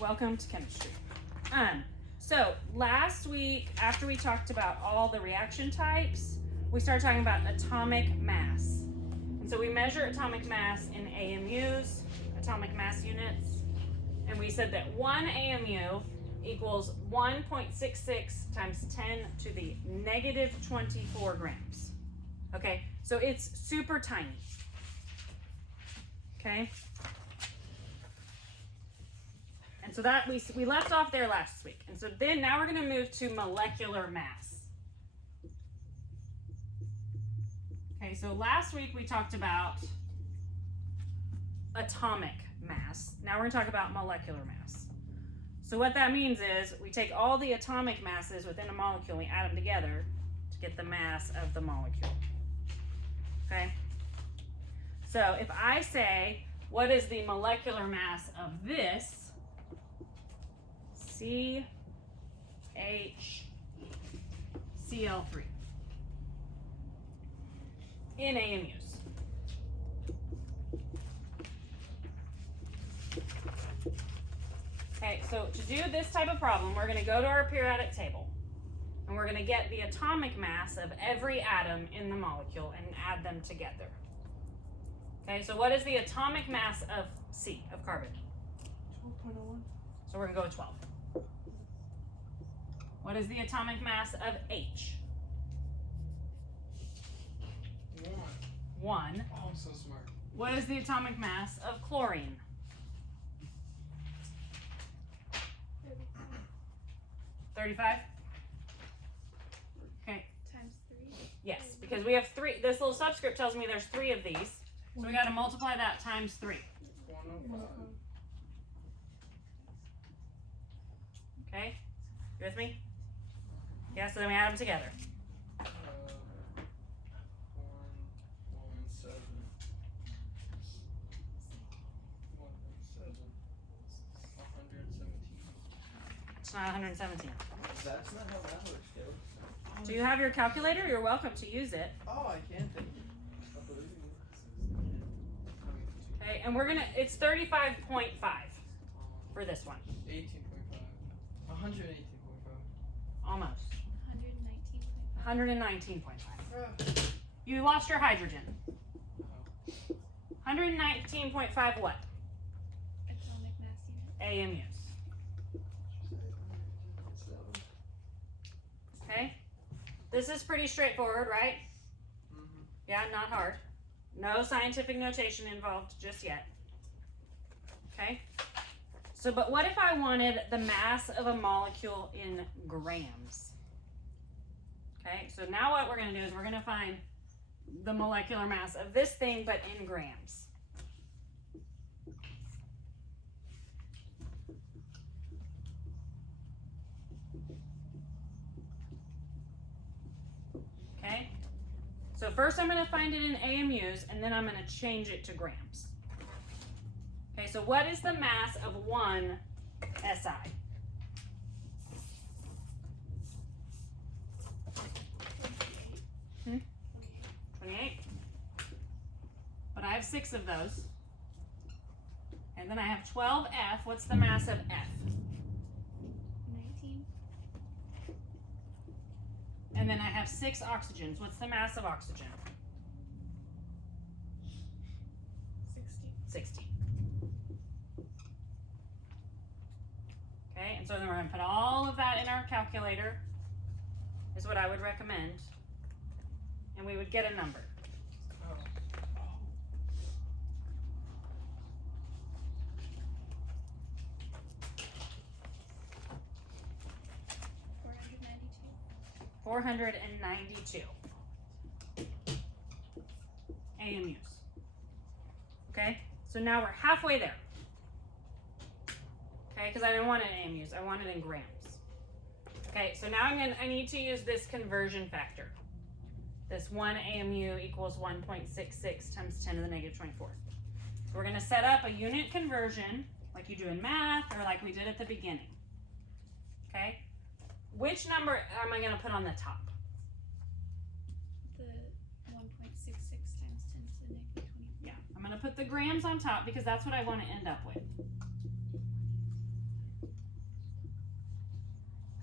Welcome to chemistry. So last week, after we talked about all the reaction types, we started talking about atomic mass. And so we measure atomic mass in AMUs, atomic mass units, and we said that 1 AMU equals 1.66 times 10 to the negative 24 grams. Okay, so it's super tiny. Okay? And so that we left off there last week. And so then now we're going to move to molecular mass. Okay, so last week we talked about atomic mass. Now we're going to talk about molecular mass. So what that means is we take all the atomic masses within a molecule, we add them together to get the mass of the molecule. Okay? So if I say, what is the molecular mass of this? CHCl3 in AMUs. Okay, so to do this type of problem, we're going to go to our periodic table and we're going to get the atomic mass of every atom in the molecule and add them together. Okay, so what is the atomic mass of C, of carbon? 12.01. So we're going to go with 12. What is the atomic mass of H? 1. Oh, I'm so smart. What is the atomic mass of chlorine? 35? Okay. Times 3? Yes, because we have 3. This little subscript tells me there's 3 of these. So we got to multiply that times 3. 105. Okay? You with me? Yeah, so then we add them together. 117. 117. It's not 117. That's not how that works, Caleb. Do you have your calculator? You're welcome to use it. Oh, I can, thank you. I believe you. Okay, and we're gonna, it's 35.5 for this one. 18.5. 118.5. Almost. 119.5. 119.5. You lost your hydrogen. 119.5 what? Atomic mass unit. AMUs. Okay? This is pretty straightforward, right? Mm-hmm. Yeah, not hard. No scientific notation involved just yet. Okay? So, but what if I wanted the mass of a molecule in grams? Okay, so now what we're going to do is we're going to find the molecular mass of this thing, but in grams. Okay, so first I'm going to find it in AMUs, and then I'm going to change it to grams. Okay, so what is the mass of 1 SI? Hmm? 28. But I have 6 of those. And then I have 12F. What's the mass of F? 19. And then I have 6 oxygens. What's the mass of oxygen? 60. 60. Okay, and so then we're going to put all of that in our calculator, is what I would recommend. And we would get a number. Oh. 492. 492 AMUs. Okay, so now we're halfway there. Okay, because I didn't want it in AMUs, I want it in grams. Okay, so now I need to use this conversion factor. This 1 AMU equals 1.66 times 10 to the negative 24th. So we're going to set up a unit conversion like you do in math or like we did at the beginning. Okay? Which number am I going to put on the top? The 1.66 times 10 to the negative 24. Yeah, I'm going going to put the grams on top because that's what I want to end up with.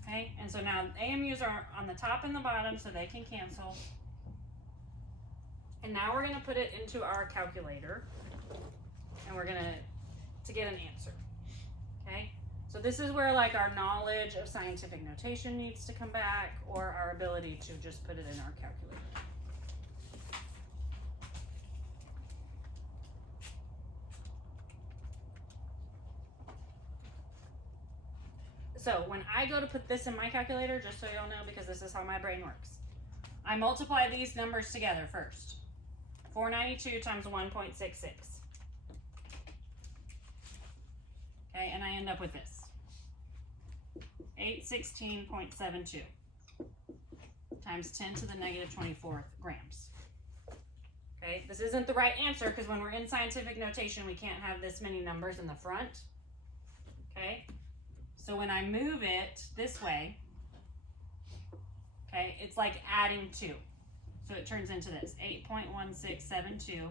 Okay, and so now AMUs are on the top and the bottom so they can cancel. And now we're going to put it into our calculator and we're going to get an answer. Okay, so this is where like our knowledge of scientific notation needs to come back, or our ability to just put it in our calculator. So when I go to put this in my calculator, just so you'll know, because this is how my brain works, I multiply these numbers together first. 492 times 1.66. Okay, and I end up with this. 816.72 times 10 to the negative 24th grams. Okay, this isn't the right answer because when we're in scientific notation, we can't have this many numbers in the front. Okay, so when I move it this way, okay, it's like adding 2. So it turns into this, 8.1672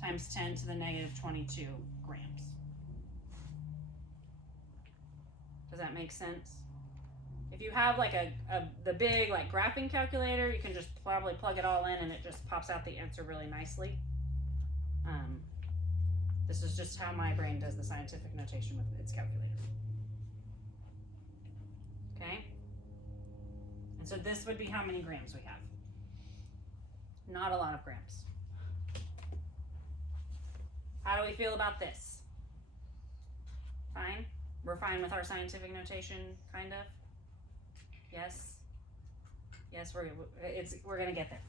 times 10 to the negative 22 grams. Does that make sense? If you have like the big like graphing calculator, you can just probably plug it all in and it just pops out the answer really nicely. This is just how my brain does the scientific notation with its calculator. Okay? And so this would be how many grams we have. Not a lot of grams. How do we feel about this? Fine? We're fine with our scientific notation, kind of? Yes? Yes, we're going to get there.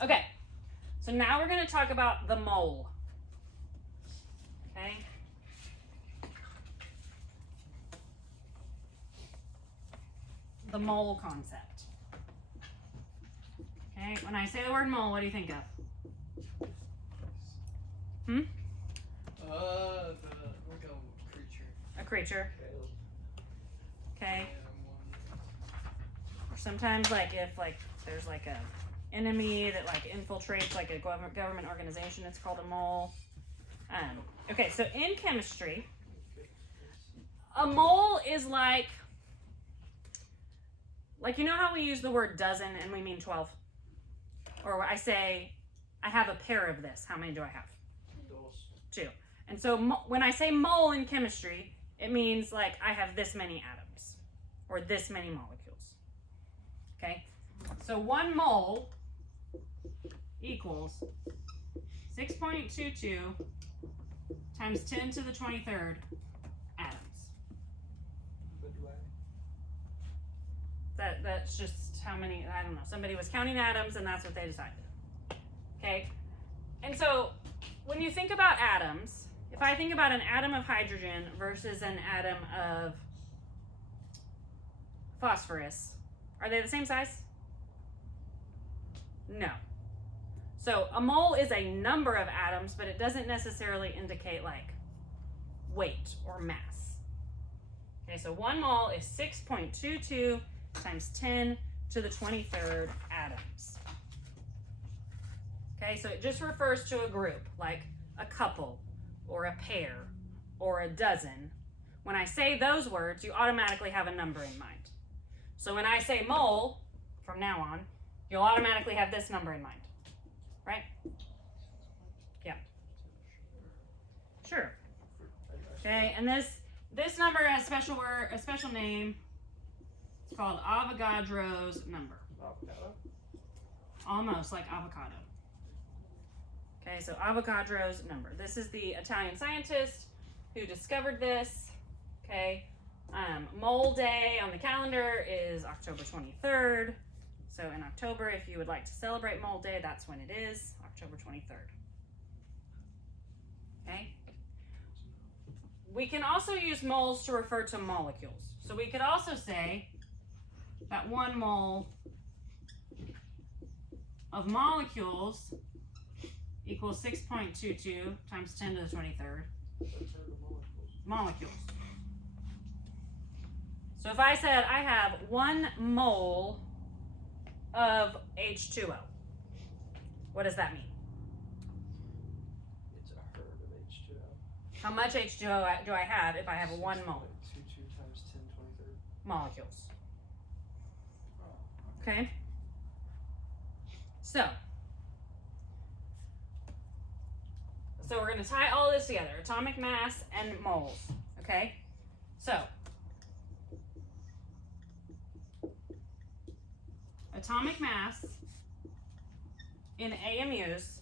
Okay, so now we're going to talk about the mole. Okay? The mole concept. Okay, when I say the word mole, what do you think of? Hmm? Like a creature. A creature. Okay. Yeah, Or sometimes like if like there's like a enemy that like infiltrates like a government organization, it's called a mole. Okay, so in chemistry, a mole is like you know how we use the word dozen and we mean 12? Or I say, I have a pair of this. How many do I have? 2. And so when I say mole in chemistry, it means like I have this many atoms or this many molecules. Okay? So 1 mole equals 6.22 times 10 to the 23rd atoms. That's just how many, I don't know. Somebody was counting atoms and that's what they decided. Okay? And so when you think about atoms, if I think about an atom of hydrogen versus an atom of phosphorus, are they the same size? No. So a mole is a number of atoms, but it doesn't necessarily indicate like weight or mass. Okay, so 1 mole is 6.22 times 10 to the 23rd atoms. Okay, so it just refers to a group, like a couple, or a pair, or a dozen. When I say those words, you automatically have a number in mind. So when I say mole, from now on, you'll automatically have this number in mind, right? Yeah. Sure. Okay, and this number has a special name. It's called Avogadro's number. Avocado? Almost like avocado. Okay, so Avogadro's number. This is the Italian scientist who discovered this. Okay, Mole Day on the calendar is October 23rd. So in October, if you would like to celebrate Mole Day, that's when it is, October 23rd. Okay. We can also use moles to refer to molecules. So we could also say that 1 mole of molecules equals 6.22 times 10 to the 23rd molecules. So if I said I have 1 mole of H2O, what does that mean? It's How much H2O do I have if I have 1 mole 22 times 10 23rd. molecules? Oh. Okay. So we're going to tie all this together, atomic mass and moles, okay? So, atomic mass in AMUs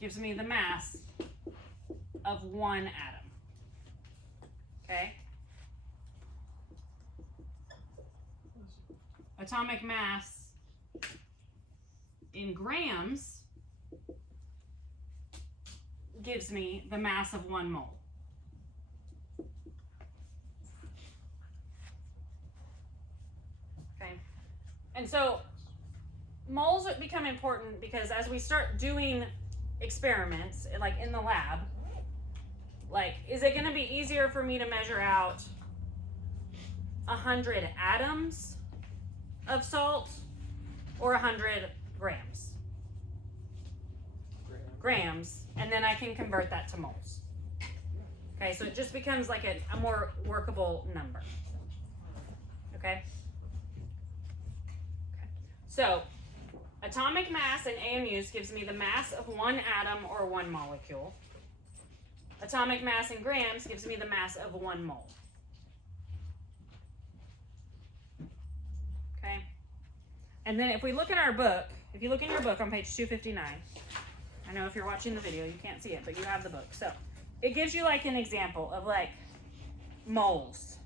gives me the mass of 1 atom, okay? Atomic mass in grams gives me the mass of 1 mole. Okay, and so moles become important because as we start doing experiments, like in the lab, like, is it going to be easier for me to measure out 100 atoms of salt or 100 grams? Grams, and then I can convert that to moles. Okay, so it just becomes like a more workable number. Okay? So, atomic mass in AMUs gives me the mass of 1 atom or 1 molecule. Atomic mass in grams gives me the mass of 1 mole. Okay? And then if we look in our book, if you look in your book on page 259, I know if you're watching the video, you can't see it, but you have the book. So it gives you like an example of like moles.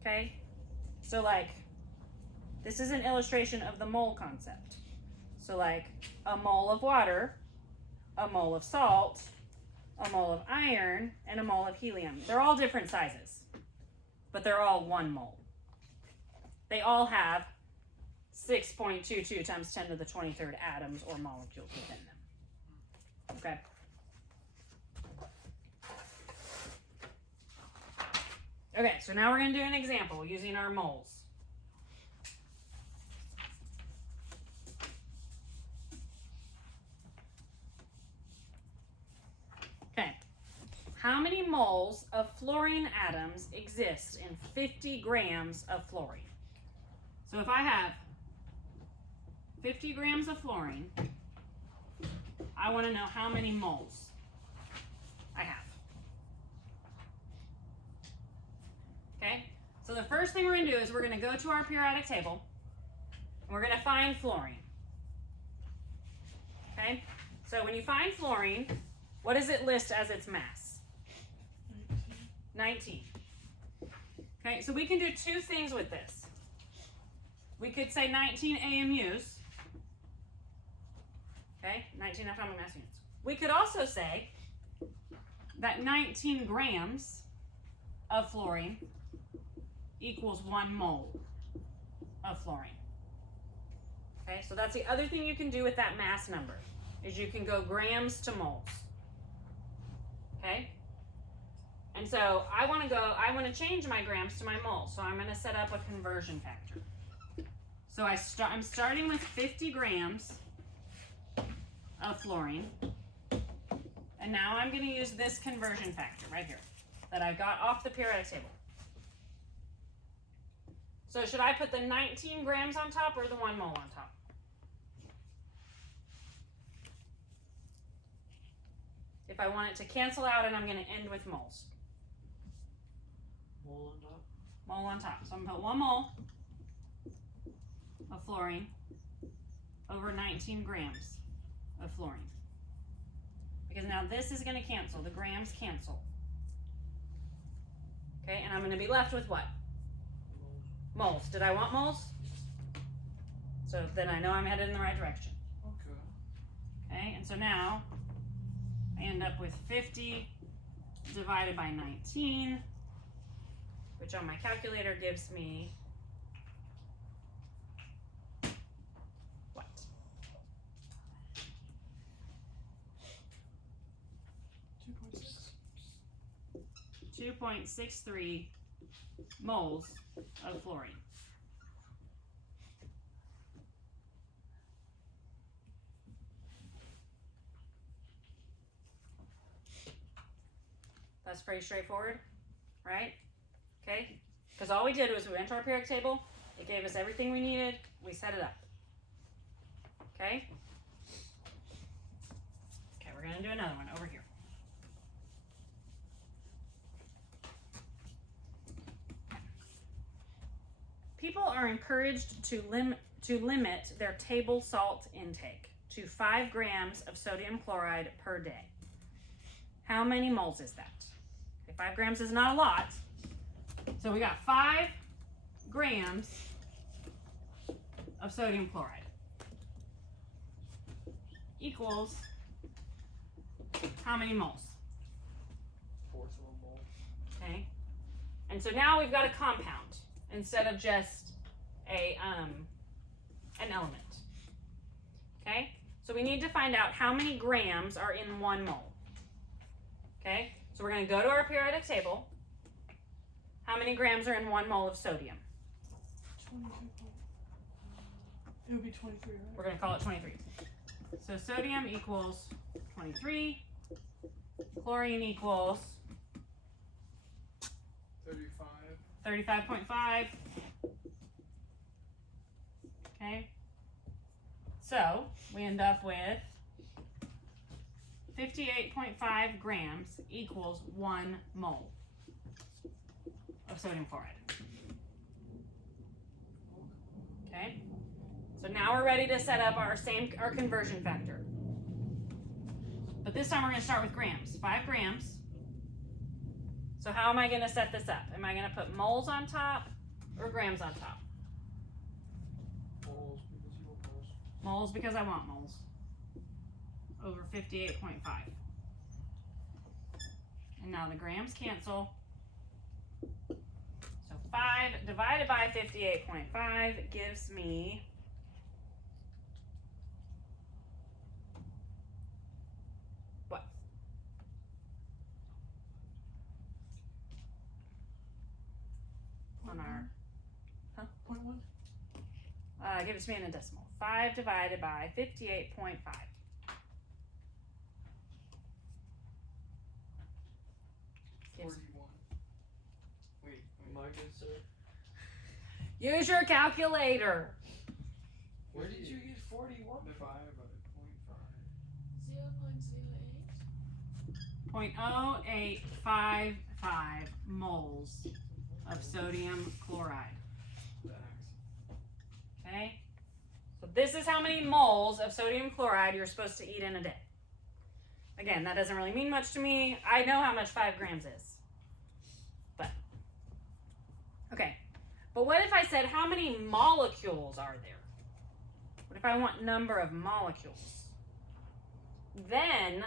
Okay? So like, this is an illustration of the mole concept. So like a mole of water, a mole of salt, a mole of iron, and a mole of helium. They're all different sizes, but they're all 1 mole. They all have 6.22 times 10 to the 23rd atoms or molecules within them. Okay. Okay, so now we're going to do an example using our moles. Okay. How many moles of fluorine atoms exist in 50 grams of fluorine? So if I have 50 grams of fluorine, I want to know how many moles I have. Okay, so the first thing we're going to do is we're going to go to our periodic table and we're going to find fluorine. Okay, so when you find fluorine, what does it list as its mass? 19. Okay, so we can do 2 things with this. We could say 19 AMUs. Okay, 19 atomic mass units. We could also say that 19 grams of fluorine equals 1 mole of fluorine. Okay, so that's the other thing you can do with that mass number, is you can go grams to moles. Okay, and so I want to change my grams to my moles, so I'm going to set up a conversion factor. So I'm starting with 50 grams of fluorine, and now I'm going to use this conversion factor right here that I got off the periodic table. So should I put the 19 grams on top or the 1 mole on top? If I want it to cancel out and I'm going to end with moles. Mole on top. Mole on top. So I'm going to put 1 mole of fluorine over 19 grams of fluorine. Because now this is going to cancel. The grams cancel. Okay, and I'm going to be left with what? Moles. Did I want moles? So then I know I'm headed in the right direction. Okay. Okay, and so now I end up with 50 divided by 19, which on my calculator gives me what? 2.63 moles of fluorine. That's pretty straightforward, right? Okay, because all we did was we went to our periodic table, it gave us everything we needed, we set it up. Okay? Okay, we're going to do another one over here. People are encouraged to limit their table salt intake to 5 grams of sodium chloride per day. How many moles is that? Okay, 5 grams is not a lot. So we got 5 grams of sodium chloride equals how many moles? 1/4 of a mole. Okay. And so now we've got a compound instead of just an element. Okay? So we need to find out how many grams are in 1 mole. Okay? So we're going to go to our periodic table. How many grams are in 1 mole of sodium? 22. It would be 23, right? We're going to call it 23. So sodium equals 23. Chlorine equals 35. 35.5. Okay. So we end up with 58.5 grams equals 1 mole of sodium chloride. Okay. So now we're ready to set up our conversion factor. But this time we're going to start with grams. 5 grams. So how am I going to set this up? Am I going to put moles on top or grams on top? Moles, because you want moles. Moles because I want moles. Over 58.5. And now the grams cancel. So 5 divided by 58.5 gives me what? On our, huh? 0.1? Give it to me in a decimal. 5 divided by 58.5. Gives 41. Wait, am I good, sir? Use your calculator. Where did you get 41? Divided by 0.08. 0.0855 moles of sodium chloride. 0.5. Okay? So this is how many moles of sodium chloride you're supposed to eat in a day. Again, that doesn't really mean much to me. I know how much 5 grams is. But, okay. But what if I said how many molecules are there? What if I want number of molecules? Then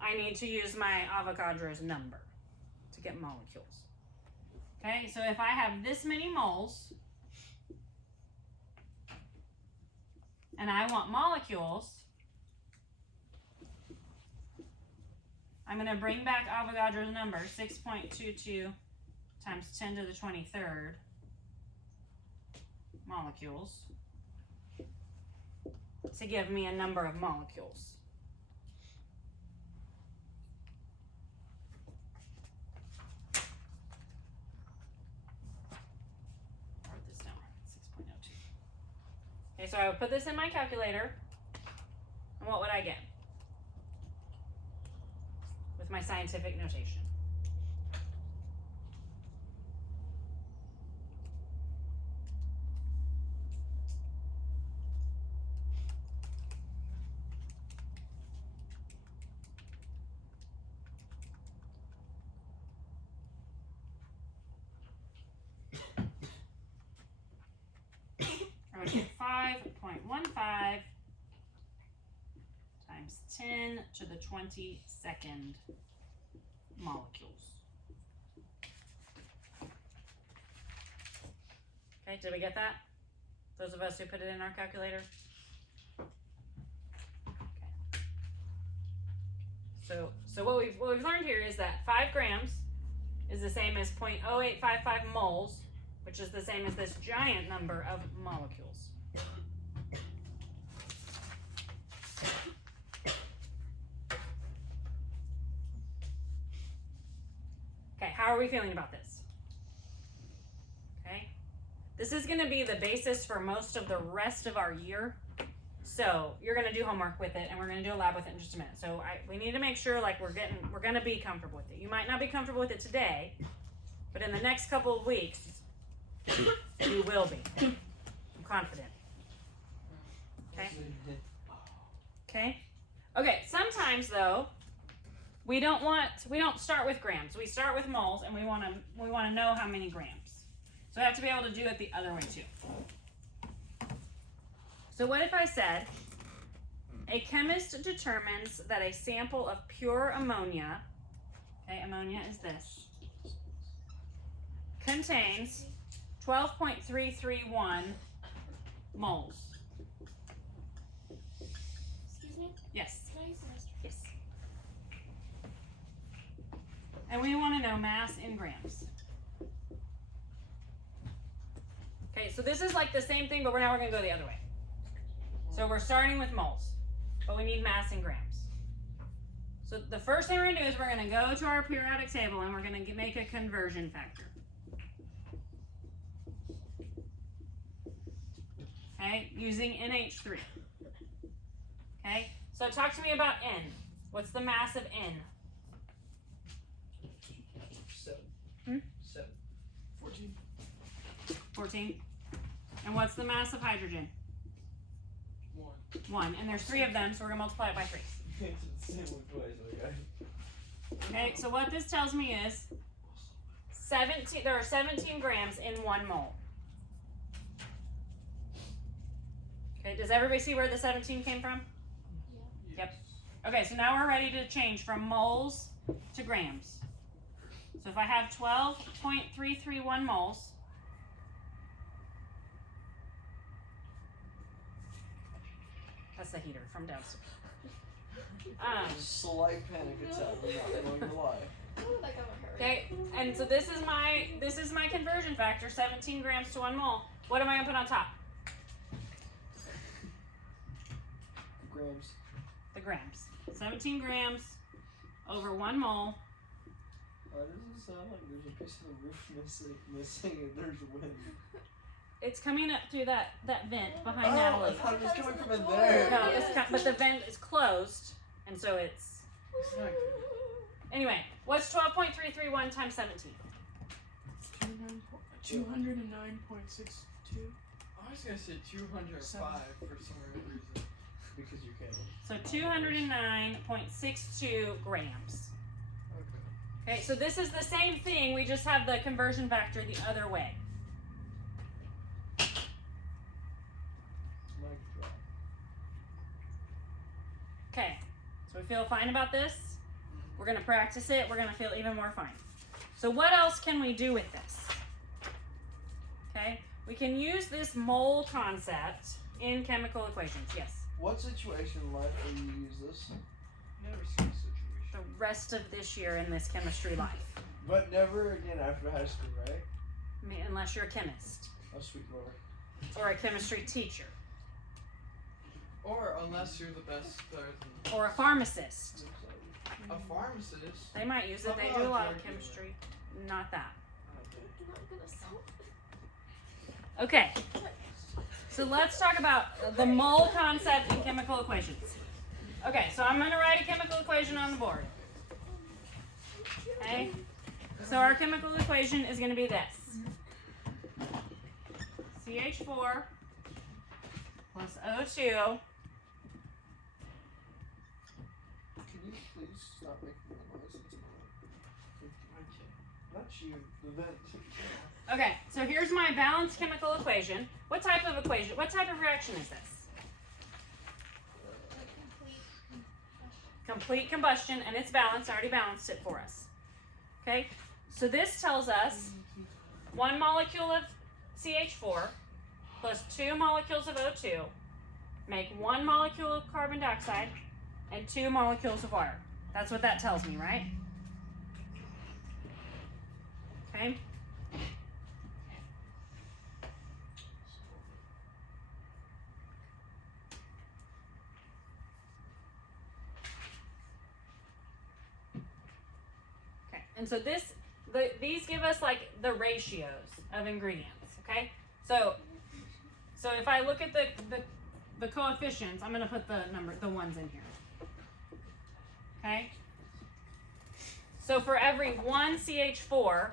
I need to use my Avogadro's number to get molecules. Okay, so if I have this many moles and I want molecules, I'm going to bring back Avogadro's number, 6.22 times 10 to the 23rd molecules, to give me a number of molecules. Write this down, 6.02. Okay, so I would put this in my calculator, and what would I get? With my scientific notation. I would get 5.15 times 10 to the 22nd molecules. Okay, did we get that? Those of us who put it in our calculator? Okay. So what we've learned here is that 5 grams is the same as 0.0855 moles, which is the same as this giant number of molecules. how are we feeling about this? Okay, this is going to be the basis for most of the rest of our year. So you're going to do homework with it, and we're going to do a lab with it in just a minute. So we need to make sure like we're going to be comfortable with it. You might not be comfortable with it today, but in the next couple of weeks, you will be. I'm confident. Okay. Okay. Okay. Sometimes though, we don't start with grams. We start with moles, and we want to know how many grams. So I have to be able to do it the other way too. So what if I said, a chemist determines that a sample of pure ammonia, okay, ammonia is this, contains 12.331 moles. Excuse me? Yes. Can I use the restroom? Yes. And we want to know mass in grams. Okay, so this is like the same thing, but now we're going to go the other way. So we're starting with moles, but we need mass in grams. So the first thing we're going to do is we're going to go to our periodic table and we're going to make a conversion factor. Okay, using NH3. Okay, so talk to me about N. What's the mass of N? 7. 7. 14. 14. And what's the mass of hydrogen? 1. 1. And there's 3 of them, so we're going to multiply it by 3. It's the same one twice, okay? Okay, so what this tells me is 17. There are 17 grams in 1 mole. Okay, does everybody see where the 17 came from? Yeah. Yep. Okay, so now we're ready to change from moles to grams. So if I have 12.331 moles, that's the heater from downstairs. Slight panic attack, I'm not going to lie. Ooh, that got my heart Okay, and so this is my conversion factor, 17 grams to 1 mole. What am I gonna put on top? Grams. The grams. 17 grams over 1 mole. Why does it sound like there's a piece of the roof missing and there's wind? It's coming up through that vent behind Oh, I Natalie. thought it was coming from in there. No, but the vent is closed, and so it's. It's not Anyway, what's 12.331 times 17? 209.62. I was going to say 205 for some reason. Because you can. So 209.62 grams. Okay. Okay, so this is the same thing, we just have the conversion factor the other way. Mic drop. Okay, so we feel fine about this. We're going to practice it. We're going to feel even more fine. So what else can we do with this? Okay, we can use this mole concept in chemical equations. Yes. What situation in life will you use this? Never seen a situation. The rest of this year in this chemistry life. But never again after high school, right? I mean, unless you're a chemist Oh, sweet lord. or a chemistry teacher Or unless you're the best person. or a pharmacist. A pharmacist. They might use it. They do a lot of chemistry. Not that. I'm not gonna solve it. Okay. So let's talk about the mole concept in chemical equations. Okay, so I'm going to write a chemical equation on the board. Okay? So our chemical equation is going to be this. CH4 plus O2. Can you please stop making that noise? It's not you, the vent. Okay, so here's my balanced chemical equation. What type of equation? What type of reaction is this? Complete combustion, and it's balanced. I already balanced it for us. Okay, so this tells us 1 molecule of CH4 plus 2 molecules of O2 make 1 molecule of carbon dioxide and 2 molecules of water. That's what that tells me, right? Okay. And so this these give us like the ratios of ingredients, okay? So if I look at the coefficients, I'm gonna put the ones in here. Okay? So for every 1 CH4,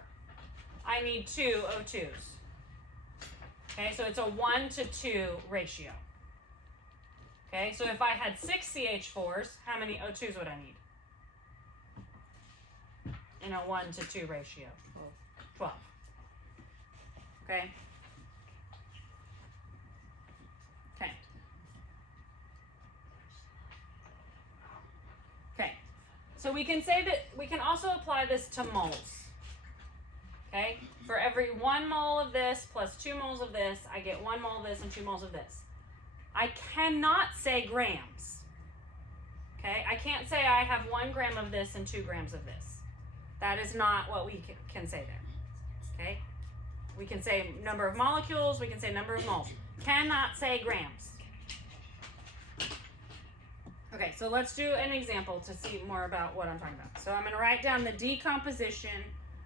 I need 2 O2s. Okay, so it's a 1 to 2 ratio. Okay, so if I had 6 CH4s, how many O2s would I need? In a 1 to 2 ratio. 12. Okay? Okay. Okay. So we can say that we can also apply this to moles. Okay? For every 1 mole of this plus 2 moles of this, I get 1 mole of this and 2 moles of this. I cannot say grams. Okay? I can't say I have 1 gram of this and 2 grams of this. That is not what we can say there. Okay? We can say number of molecules, we can say number of moles. Cannot say grams. Okay, so let's do an example to see more about what I'm talking about. So I'm going to write down the decomposition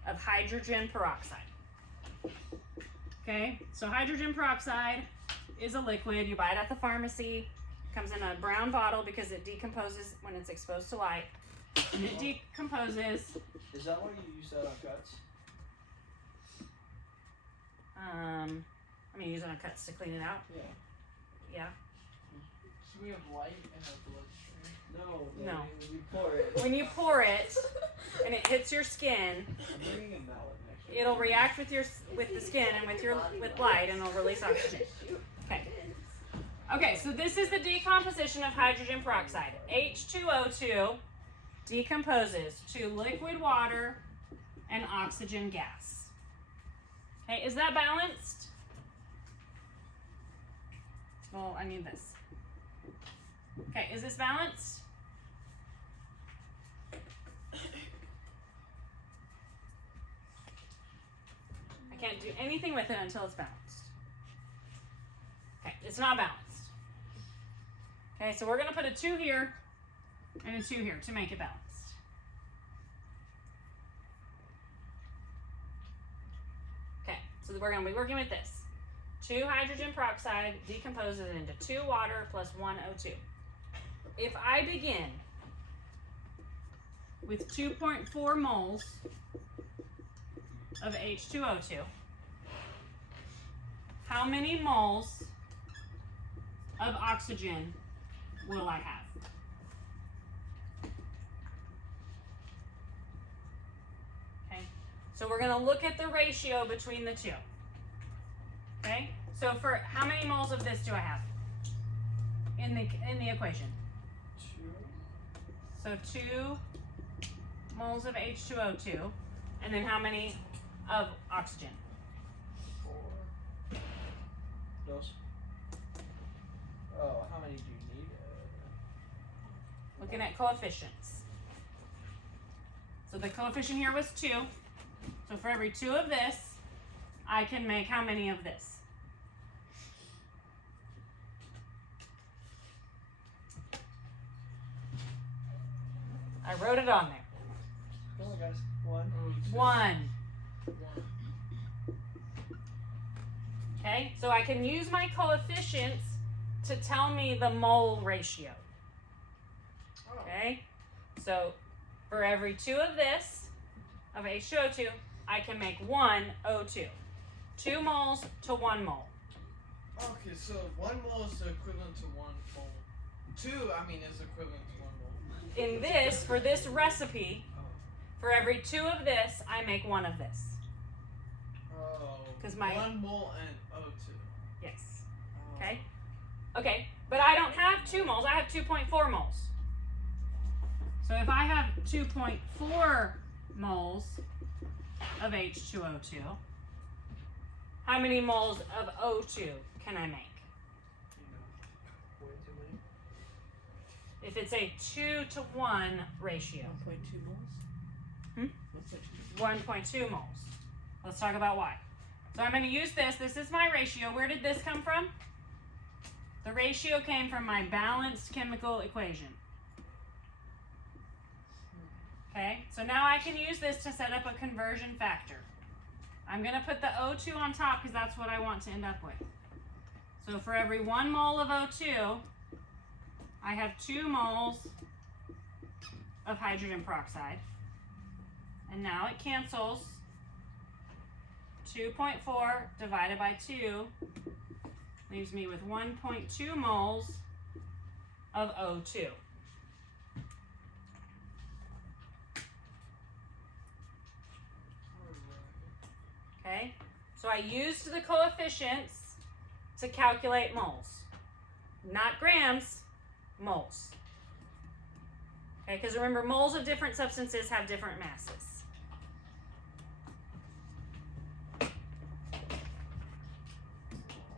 of hydrogen peroxide. Okay, so hydrogen peroxide is a liquid. You buy it at the pharmacy. It comes in a brown bottle because it decomposes when it's exposed to light. And it decomposes. Is that why you use that on cuts? I'm going to use it on cuts to clean it out. Yeah. Yeah. So we have light in our bloodstream. No. No. When you pour it. When you pour it and it hits your skin, I'm bringing a mallet next week. it'll react with the skin and with light, and it'll release oxygen. Okay. Okay, so this is the decomposition of hydrogen peroxide. H2O2 decomposes to liquid water and oxygen gas. Okay, is that balanced? Well, I need this. Okay, is this balanced? I can't do anything with it until it's balanced. Okay, it's not balanced. Okay, so we're going to put a 2 here and a 2 here to make it balanced. Okay, so we're going to be working with this. 2 hydrogen peroxide decomposes into 2 water plus 1 O2. If I begin with 2.4 moles of H2O2, how many moles of oxygen will I have? Okay, so we're going to look at the ratio between the two. Okay, so for how many moles of this do I have in the equation? 2. So 2 moles of H2O2, and then how many of oxygen? 4. Those. Oh, how many do you need? Looking at coefficients. So the coefficient here was 2. So for every 2 of this, I can make how many of this? I wrote it on there. Come on, guys. 1. 1. Okay, so I can use my coefficients to tell me the mole ratio. Okay, so for every 2 of this, of H2O2, I can make 1 O2. 2 moles to 1 mole. Okay, so 1 mole is the equivalent to 1 mole. 2, I mean, is equivalent to 1 mole. In this, for this recipe, for every 2 of this, I make 1 of this. Oh. 'Cause my- 1 mole and O2. Yes. Oh. Okay. Okay, but I don't have 2 moles, I have 2.4 moles. So if I have 2.4 moles of H2O2, how many moles of O2 can I make? Way too many. If it's a 2 to 1 ratio. 1.2 moles? Hmm? What's that? 1.2 moles. Let's talk about why. So I'm going to use this. This is my ratio. Where did this come from? The ratio came from my balanced chemical equation. Okay, So now I can use this to set up a conversion factor. I'm going to put the O2 on top because that's what I want to end up with. So for every 1 mole of O2, I have 2 moles of hydrogen peroxide. And now it cancels. 2.4 divided by 2 leaves me with 1.2 moles of O2. Okay, so I used the coefficients to calculate moles. Not grams, moles. Okay, because remember, moles of different substances have different masses.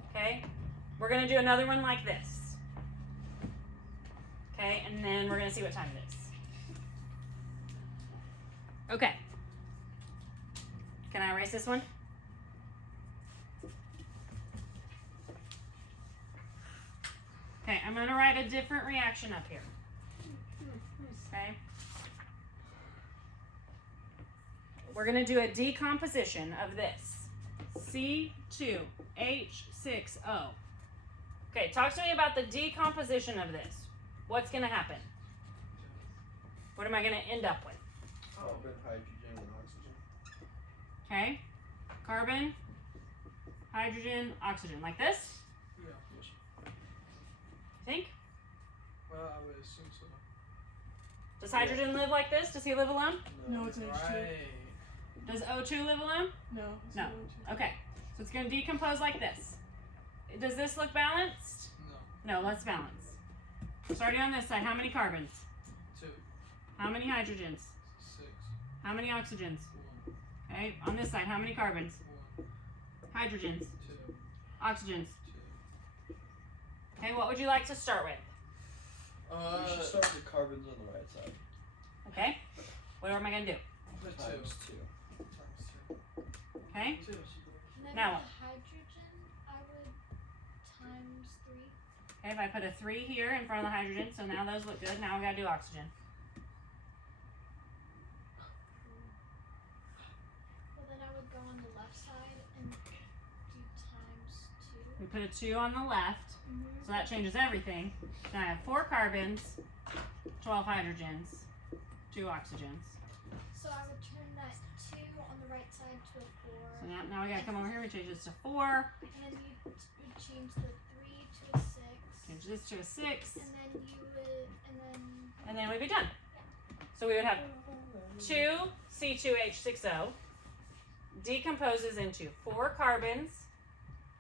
Okay, we're going to do another one like this. Okay, and then we're going to see what time it is. Okay. Can I erase this one? Okay, I'm going to write a different reaction up here. Okay. We're going to do a decomposition of this. C2H6O. Okay, talk to me about the decomposition of this. What's going to happen? What am I going to end up with? Carbon, hydrogen, and oxygen. Okay. Carbon, hydrogen, oxygen. Like this? Yeah. Think? Well, I would assume so. Does hydrogen live like this? Does he live alone? No, it's H2. Right. Does O2 live alone? No. It's No. not H2. Okay. So it's going to decompose like this. Does this look balanced? No. No, let's balance. Starting on this side, how many carbons? 2. How many hydrogens? 6. How many oxygens? 1. Okay, on this side, how many carbons? 1. Hydrogens, 2. oxygens. 2. Okay, what would you like to start with? We should start with the carbons on the right side. Okay, what am I going to do? The 2. Times 2. Times 2. Okay, 2. And then Now with the hydrogen, I would times 3. okay, if I put a 3 here in front of the hydrogen, so now those look good. Now we got to do oxygen. Well, then I would go on the left side and do times 2. We put a 2 on the left, so that changes everything. Now I have 4 carbons, 12 hydrogens, 2 oxygens. So I would turn that 2 on the right side to a 4. So now we got to come over here, we change this to 4, And then you would change the 3 to a 6. change this to a 6, And then you would, and then we'd be done. So we would have 2 C2H6O decomposes into 4 carbons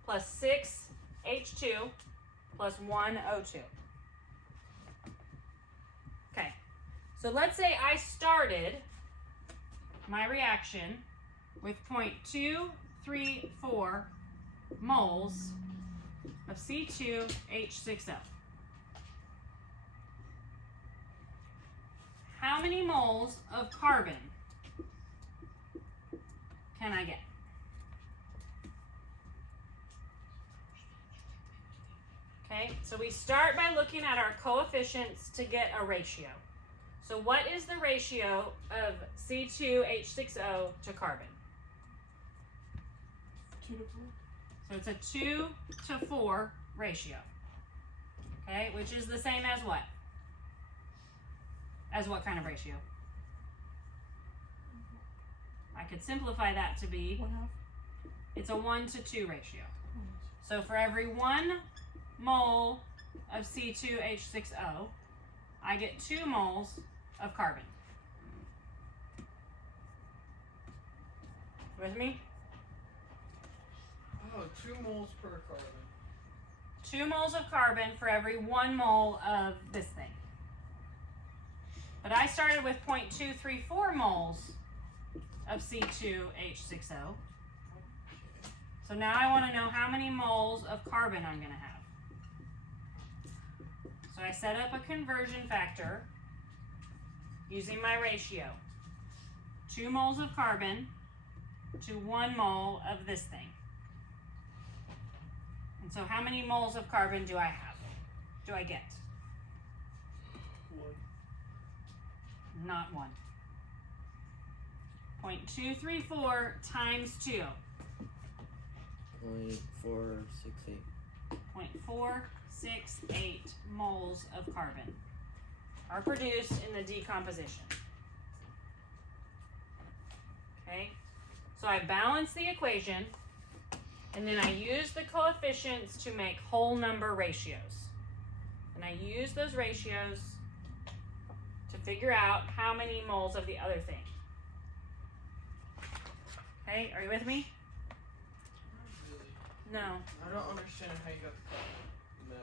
plus 6 H2 plus 1 O2. Okay, so let's say I started my reaction with 0.234 moles of C2H6O. How many moles of carbon can I get? Okay, so we start by looking at our coefficients to get a ratio. So what is the ratio of C2H6O to carbon? 2 to 4. So it's a 2 to 4 ratio. Okay, which is the same as what? As what kind of ratio? I could simplify that to be, 1/2. it's a 1 to 2 ratio. So for every 1 mole of C2H6O, I get 2 moles of carbon. With me? Oh, 2 moles per carbon. 2 moles of carbon for every 1 mole of this thing. But I started with 0.234 moles of C2H6O. So now I want to know how many moles of carbon I'm going to have. So I set up a conversion factor using my ratio. 2 moles of carbon to 1 mole of this thing. And so how many moles of carbon do I have? Do I get? 1. Not 1. 0.234 times 2. 0.468. 0.468 moles of carbon are produced in the decomposition. Okay, so I balance the equation, and then I use the coefficients to make whole number ratios. And I use those ratios to figure out how many moles of the other thing. Okay, are you with me? No. I don't understand how you got the carbon. No.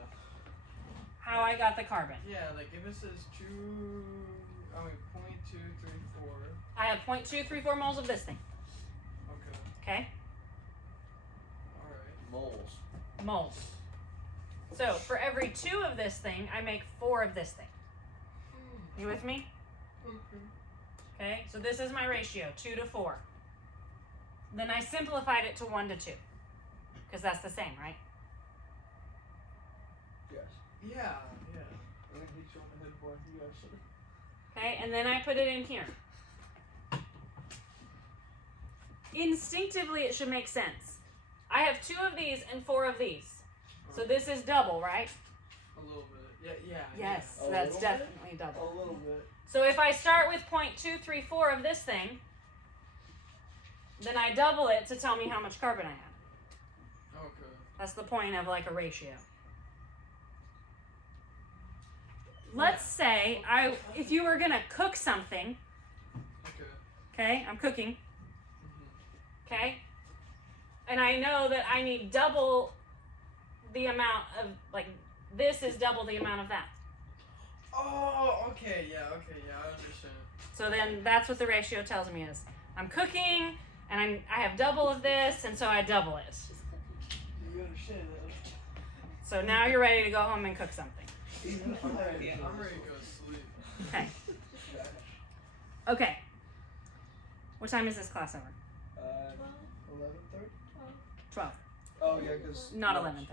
How I got the carbon. Yeah, like if it says 0.234. I have 0.234 moles of this thing. Okay. Okay? Alright. Moles. Moles. So for every 2 of this thing, I make 4 of this thing. You with me? Okay, so this is my ratio, 2 to 4. Then I simplified it to 1 to 2. Because that's the same, right? Yes. Yeah, yeah. I think he's on the head boy. You guys should. Okay, and then I put it in here. Instinctively, it should make sense. I have 2 of these and 4 of these. So this is double, right? A little bit. Yeah. Yes, A that's little definitely A double. little bit. So if I start with 0.234 of this thing, then I double it to tell me how much carbon I have. Okay. That's the point of like a ratio. Let's say if you were gonna cook something, Okay. okay, I'm cooking, Mm-hmm. okay, and I know that I need double the amount of, like, this is double the amount of that. Oh, okay, I understand. So then that's what the ratio tells me is I'm cooking and I have double of this, and so I double it. You understand that? So now you're ready to go home and cook something. I'm ready to go to sleep. Okay. Okay. What time is this class over? 11:30. 12. Oh yeah, because Not 11:30.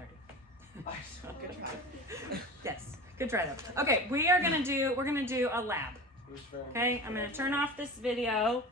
I saw Good try. Yes. Good try though. Okay, we're gonna do a lab. It was very Okay, I'm gonna turn off this video